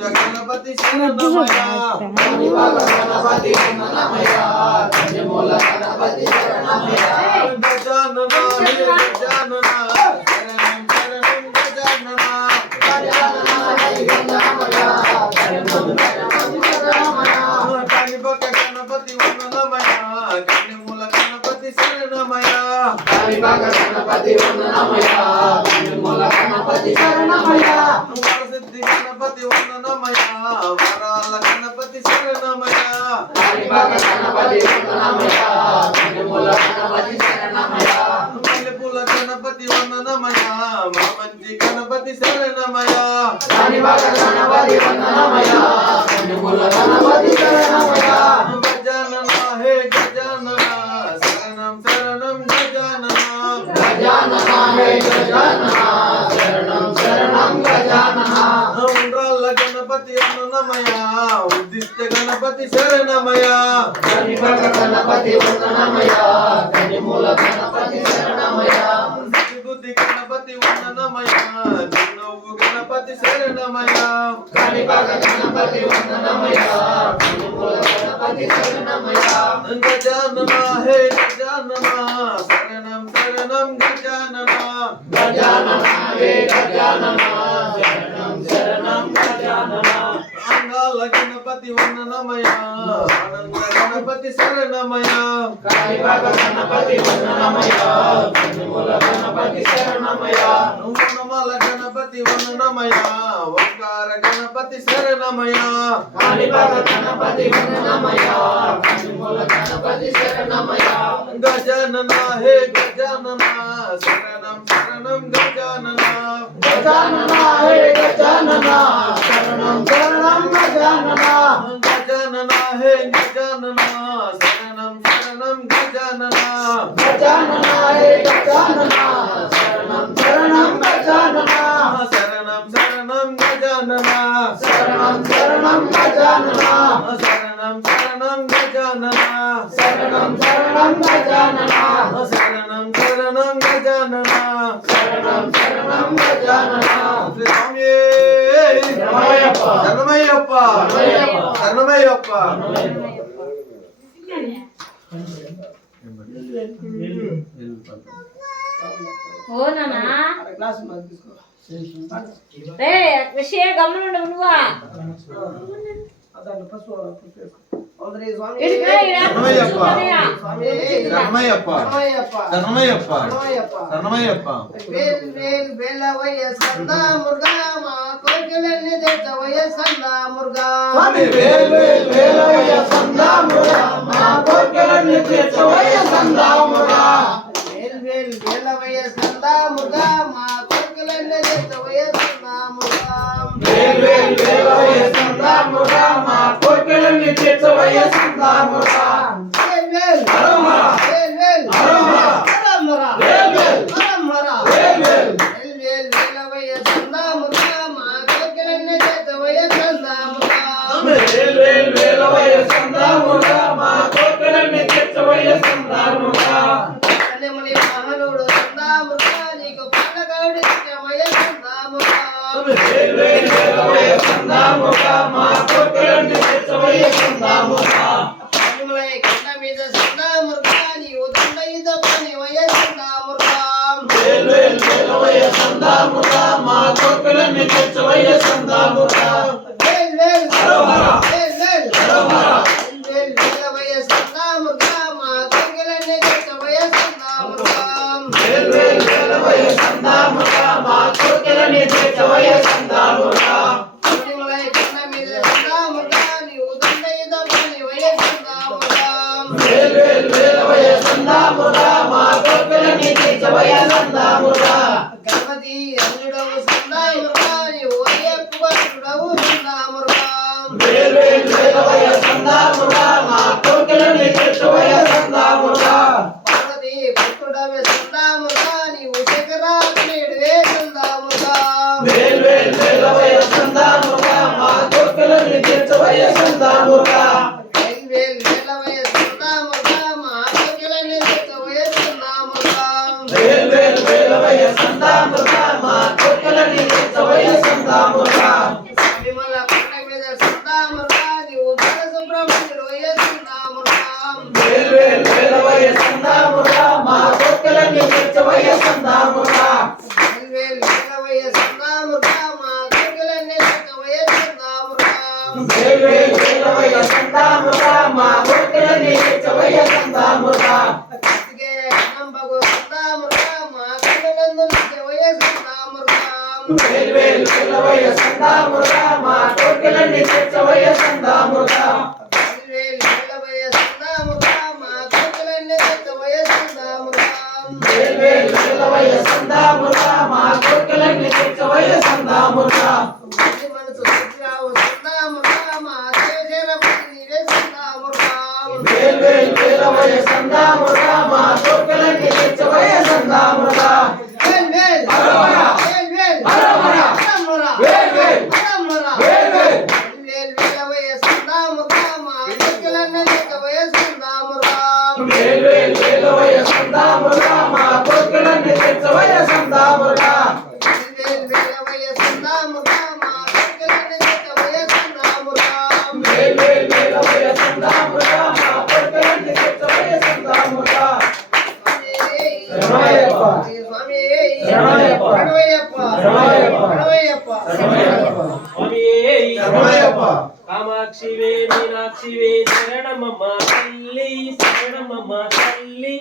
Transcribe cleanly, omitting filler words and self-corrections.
గణపతి శరణమయ్య గణపతి శరణమయ్య మూల గణపతి శరణమయ్య గజానన గజానన శరణం శరణం గజానన గజానన గజానన శరణం శరణం గజానన కాళిపక గణపతి వందనమయ్య మూల గణపతి శరణమయ్య కాళిపక గణపతి వందనమయ్య మూల గణపతి శరణమయ్య వరసిద్ధి గణపతి వందనమయ్య వరాల గణపతి శరణమయ్య కాళిపక గణపతి వందనమయ్య మూల గణపతి శరణమయ్య మల్లెపూల గణపతి వందనమయ్య మంచి గణపతి శరణమయ్య కాళిపక గణపతి వందనమయ్య మూల గణపతి శరణమయ్య గజానన హే గజానన శరణం శరణం గజానన గజానన హే గజానన శరణం శరణం గజానన ఉండ్రాళ్ళ గణపతి వందనమయ్య ఉద్దిష్ట గణపతి శరణమయ్య కాళిపక గణపతి వందనమయ్య మూల గణపతి శరణమయ్య బుద్ధి గణపతి వందనమయ్య చిన్నవ్వు గణపతి శరణమయ్య కాళిపక గణపతి వందనమయ్య మూల గణపతి శరణమయ్య గజానన హే గజానన శరణం శరణం గజానన గజానన హే గజానన శరణం శరణం గజానన అంగాల గణపతి వందనమయ్య ఆనంద గణపతి శరణమయ్య కాళిపక గణపతి వందనమయ్య మూల గణపతి శరణమయ్య వనమాల గణపతి వందనమయ్య ఓంకార గణపతి శరణమయ్య కాళిపక గణపతి వందనమయ్య మూల గణపతి శరణమయ్య గజానన హే గజానన శరణం శరణం గజానన గజానన హే గజానన శరణం శరణం గజానన గజానన హే గజానన శరణం శరణం గజానన గజానన హే గజానన శరణం శరణం గజానన శరణం శరణం గజానన శరణం శరణం గజానన శరణం శరణం గజానన శరణం శరణం గజానన శరణం శరణం గజానన శరణం శరణం గజానన స్వామి శరణమయ్యప్ప శరణమయ్యప్ప శరణమయ్యప్ప ఓ నానా రే విషయ గమనం నువ్వా శరణమయ్యప్ప శరణమయ్యప్ప శరణమయ్యప్ప శరణమయ్యప్ప వేలవయ్య సంద మురుగా మా కోరికలన్నీ తెచ్చవయ్య సంద మురుగా వేలవయ్య సంద మురుగా మా కోరికలన్నీ తెచ్చవయ్య సంద మురుగా వేలవయ్య సంద మురుగా మా కోరికలన్నీ తెచ్చవయ్య సంద మురుగా వేలవయ్య సంద మురుగా మా కోరికలన్నీ తెచ్చవయ్య సంద మురుగా గణపతి అల్లుడవు సందా మురుగా నీవు అయ్యప్ప భక్తుడవు సందా మురుగా పార్వతి భక్తుడవే సందా మురుగా నీవు శేఖరాత్మేడువే సందా మురుగా వేల్ వేలవయ్య సందా మురుగా మా కోరికలన్నీ తెచ్చవయ్య సందా మురుగా విమల కొండ సందామురా నీవు బాలసుబ్రహ్మణ్యుడు సందామురా వేల్ వేల్ వేలవయ్య సందామురా మా కోర్కెలన్నీ తీర్చవయ్య సందామురా వేల్ వేలవయ్య సందామురా మా కోర్కెలన్నీ తీర్చవయ్య సందామురా వేల్ వేల్ వేలవయ్య సందామురా మా కోర్కెలన్నీ తీర్చవయ్య సందామురా కసిగే నంబగు సందామురా మా కళ్ళలందు నిత్యవయ్య సందామురా వేల్ వేల్ వేలవయ్య సందామురా మా కోర్కెలన్నీ తీర్చవయ్య సందామురా వేల్ వేలవయ్య సందామురా మా కోర్కెలన్నీ తీర్చవయ్య సందామురా వేల్ వేల్ వేలవయ్య సందామురా మా కోర్కెలన్నీ తీర్చవయ్య సందామురా మనసు సుఖరావు సందామురా మా దేశరపతి నీవే సందామురా వేల్ వేల్ వేలవయ్య సందామురా మా కోర్కెలన్నీ తీర్చవయ్య సందామురా వేల్ వేల్ హరహర వేల్ వేల్ హరహర హరహర వేల్ వేల్ హరహర వేల్ వేల్ వేల్ వేలవయ్య సందామురా మా కోర్కెలన్నీ తీర్చవయ్య సందామురా వేల్ వేల్ వేలవయ్య సందామురా మా కోర్కెలన్నీ తీర్చవయ్య సందామురా వేల్ వేలవయ్య సందామురా మా కోర్కెలన్నీ తీర్చవయ్య సందామురా వేల్ వేల్ వేలవయ్య సందామురా మా కోర్కెలన్నీ తీర్చవయ్య సందామురా శరణమయ్యప్ప. స్వామి శరణమయ్యప్ప. శరణమయ్యప్ప శరణమయ్యప్ప. శరణమయ్యప్ప శరణమయ్యప్ప. శరణమయ్యప్ప శరణమయ్యప్ప. కామాక్షివే మీనాక్షివే శరణమమ్మ తల్లి